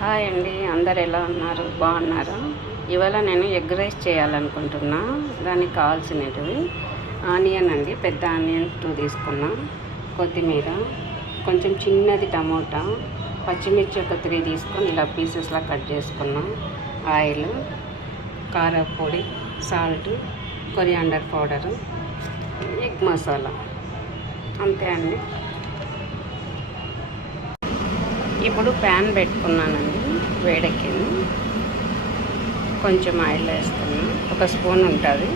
Hi అండి, అందరు ఎలా ఉన్నారు? బాగున్నారా? ఇవాళ నేను ఎగ్ రైస్ చేయాలనుకుంటున్నా. దానికి కావాల్సినవి ఆనియన్ అండి, పెద్ద ఆనియన్ 2 తీసుకున్నా, కొత్తిమీర, కొంచెం చిన్నది టమోటా, పచ్చిమిర్చి ఒక 3 తీసుకొని ఇలా పీసెస్లా కట్ చేసుకున్నా, ఆయిల్, కారపొడి, salt, coriander powder, egg masala, అంతే అండి. ఇప్పుడు ప్యాన్ పెట్టుకున్నానండి, వేడెక్కింది. కొంచెం ఆయిల్ వేస్తున్నా, 1 స్పూన్ ఉంటుంది.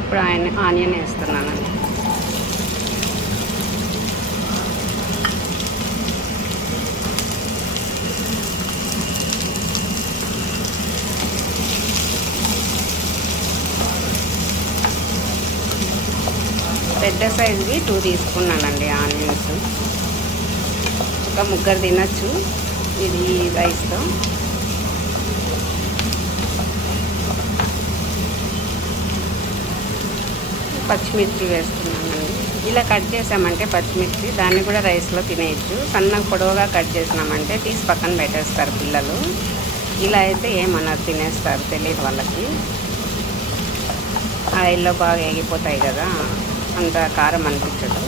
ఇప్పుడు ఆనియన్ వేస్తున్నానండి. పెద్ద సైజువి 2 తీసుకున్నానండి ఆనియన్స్. ఒక ముగ్గురు తినచ్చు ఇది రైస్తో. పచ్చిమిర్చి వేస్తున్నానండి. ఇలా కట్ చేసామంటే పచ్చిమిర్చి దాన్ని కూడా రైస్లో తినేయచ్చు. సన్నగా పొడవుగా కట్ చేసినామంటే తీసి పక్కన పెట్టేస్తారు పిల్లలు. ఇలా అయితే ఏమన్నారు, తినేస్తారు, తెలియదు వాళ్ళకి. ఆయిల్లో బాగా వేగిపోతాయి కదా, అంత కారం అనిపించదు.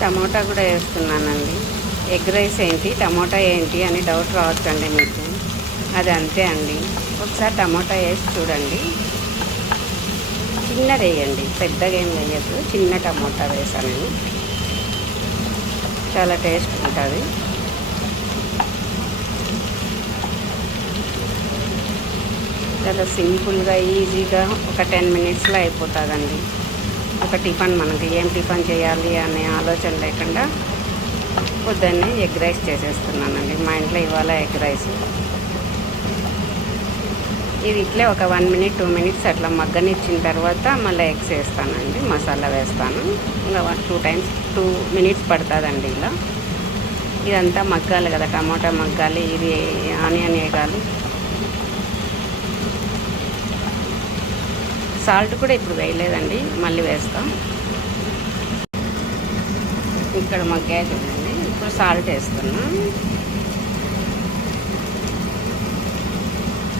టమోటా కూడా వేస్తున్నానండి. ఎగ్ రైస్ ఏంటి, టమోటా ఏంటి అని డౌట్ రావచ్చండి మీకు. అది అంతే అండి. ఒకసారి టమోటా వేసి చూడండి. చిన్నది వేయండి, పెద్దగా ఏం వేయద్దు. చిన్న టమోటా వేసాను నేను. చాలా టేస్ట్ ఉంటుంది. చాలా సింపుల్గా, ఈజీగా ఒక 10 మినిట్స్లో అయిపోతుందండి. ఒక టిఫిన్, మనకి ఏం టిఫిన్ చేయాలి అనే ఆలోచన లేకుండా పొద్దున్నే ఎగ్ రైస్ చేసేస్తున్నానండి. మా ఇంట్లో ఇవాళ ఎగ్ రైస్. ఇది ఇట్లే ఒక 1 మినిట్ 2 మినిట్స్ అట్లా మగ్గనిచ్చిన తర్వాత మళ్ళీ ఎగ్స్ వేస్తానండి, మసాలా వేస్తాను. ఇంకా 2 మినిట్స్ పడుతుందండి. ఇలా ఇదంతా మగ్గాలి కదా, టమాటా మగ్గాలి, ఇది ఆనియన్ వేగాలి. సాల్ట్ కూడా ఇప్పుడు వేయలేదండి, మళ్ళీ వేస్తాం. ఇక్కడ మగ్గాయ చూడండి. ఇప్పుడు సాల్ట్ వేస్తున్నా.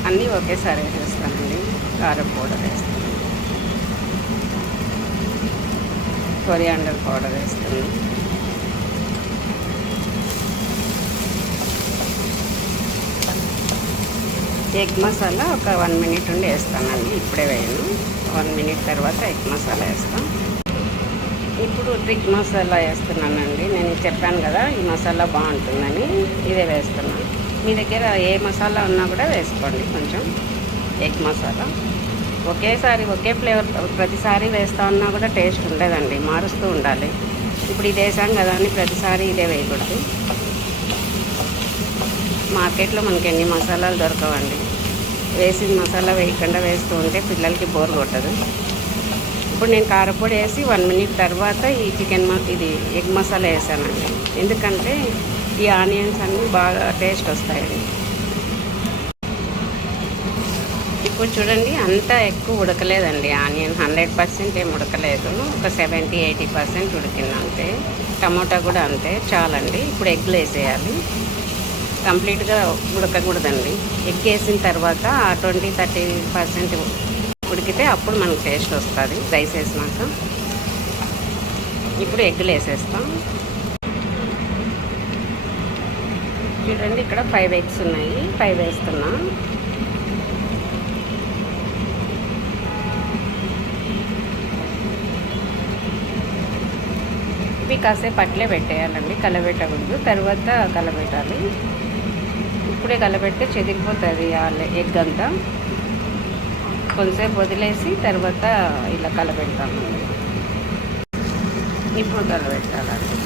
అన్నీ ఒకేసారి వేసేస్తానండి. కారం పౌడర్ వేస్తాను, కొరియాండర్ పౌడర్ వేస్తాను, ఎగ్ మసాలా ఒక 1 మినిట్ ఉండి వేస్తానండి. ఇప్పుడే వేయను, 1 మినిట్ తర్వాత ఎగ్ మసాలా వేస్తాను. ఇప్పుడు ఎగ్ మసాలా వేస్తున్నానండి. నేను చెప్పాను కదా ఈ మసాలా బాగుంటుందని, ఇదే వేస్తున్నాను. మీ దగ్గర ఏ మసాలా ఉన్నా కూడా వేసుకోండి. కొంచెం ఎగ్ మసాలా ఒకేసారి ఒకే ఫ్లేవర్ ప్రతిసారి వేస్తా ఉన్నా కూడా టేస్ట్ ఉండదండి, మారుస్తూ ఉండాలి. ఇప్పుడు ఇది వేసాం కదా అని ప్రతిసారి ఇదే వేయకూడదు. మార్కెట్లో మనకి ఎన్ని మసాలాలు దొరకవండి. వేసిన మసాలా వేయకుండా వేస్తూ ఉంటే పిల్లలకి బోర్ కొట్టదు. ఇప్పుడు నేను కారపొడి వేసి 1 మినిట్ తర్వాత ఈ ఇది ఎగ్ మసాలా వేసానండి. ఎందుకంటే ఈ ఆనియన్స్ అన్నీ బాగా టేస్ట్ వస్తాయండి. ఇప్పుడు చూడండి, అంతా ఎక్కువ ఉడకలేదండి. ఆనియన్ 100% ఏం ఉడకలేదు, ఒక 70-80% ఉడికింది అంతే. టమోటా కూడా అంతే, చాలండి. ఇప్పుడు ఎగ్లు వేసేయాలి. కంప్లీట్గా ఉడకకూడదండి. ఎగ్ వేసిన తర్వాత 20-30% ఉడికితే అప్పుడు మనకు టేస్ట్ వస్తుంది రైస్ వేసినాక. ఇప్పుడు ఎగ్గులు వేసేస్తాం. చూడండి, ఇక్కడ 5 ఎగ్స్ ఉన్నాయి, 5 వేస్తున్నా. ఇవి కాసేపు అట్లే పెట్టేయాలండి, కలబెట్టకూడదు. తర్వాత కలబెట్టాలి. ఇప్పుడే కలబెడితే చెదిరిపోతుంది ఎగ్ అంతా. కొంతసేపు వదిలేసి తర్వాత ఇలా కలబెడతామండి. ఇప్పుడు కలబెట్టాలండి.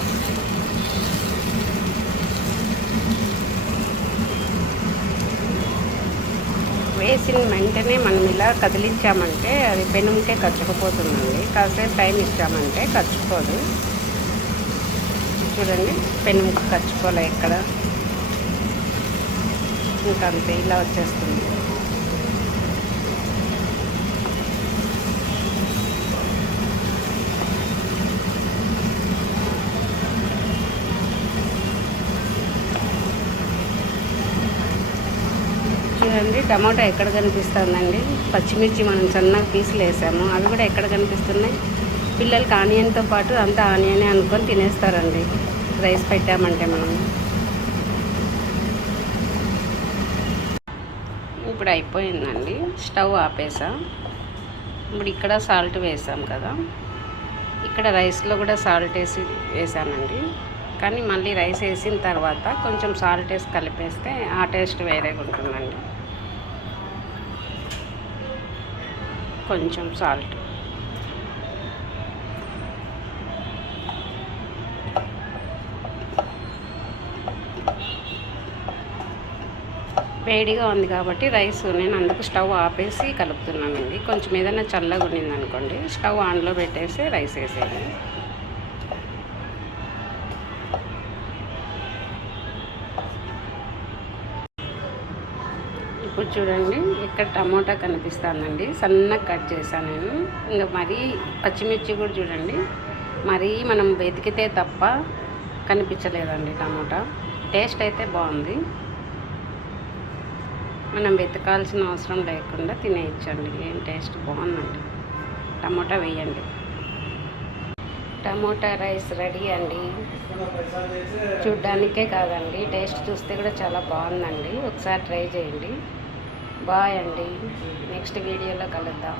వేసిన వెంటనే మనం ఇలా కదిలించామంటే అది పెనుముకే కచ్చుకుపోతుందండి. కాసేపు టైం ఇచ్చామంటే కచ్చుకోదు. చూడండి, పెనుముకు కచ్చుకోలే ఎక్కడ, ఇంకా అంతే ఇలా వచ్చేస్తుంది. చూడండి, టమాటా ఎక్కడ కనిపిస్తుందండి. పచ్చిమిర్చి మనం సన్నగా పీసులు వేసాము, అవి కూడా ఎక్కడ కనిపిస్తున్నాయి. పిల్లలకి ఆనియన్తో పాటు అంతా ఆనియనే అనుకొని తినేస్తారండి రైస్ పెట్టామంటే మనం. ఇప్పుడు అయిపోయిందండి, స్టవ్ ఆపేసా. ఇప్పుడు ఇక్కడ సాల్ట్ వేసాం కదా, ఇక్కడ రైస్లో కూడా సాల్ట్ వేసానండి. కానీ మళ్ళీ రైస్ వేసిన తర్వాత కొంచెం సాల్ట్ వేసి కలిపేస్తే ఆ టేస్ట్ వేరేగా ఉంటుందండి. కొంచెం సాల్ట్, వేడిగా ఉంది కాబట్టి రైస్ నేను అందుకు స్టవ్ ఆపేసి కలుపుతున్నానండి. కొంచెం ఏదైనా చల్లగా ఉండింది అనుకోండి, స్టవ్ ఆన్లో పెట్టేసి రైస్ వేసేయండి. ఇప్పుడు చూడండి, ఇక్కడ టమోటా కనిపిస్తుందండి, సన్నగా కట్ చేశాను నేను. ఇంకా మరీ పచ్చిమిర్చి కూడా చూడండి, మరీ మనం వెతికితే తప్ప కనిపించలేదండి టమోటా. టేస్ట్ అయితే బాగుంది, మనం వెతకాల్సిన అవసరం లేకుండా తినేయచ్చండి. ఏం టేస్ట్ బాగుందండి. టమోటా వేయండి. టమోటా రైస్ రెడీ అండి. చూడ్డానికే కాదండి, టేస్ట్ చూస్తే కూడా చాలా బాగుందండి. ఒకసారి ట్రై చేయండి. బాయ్ అండి, నెక్స్ట్ వీడియోలో కలుద్దాం.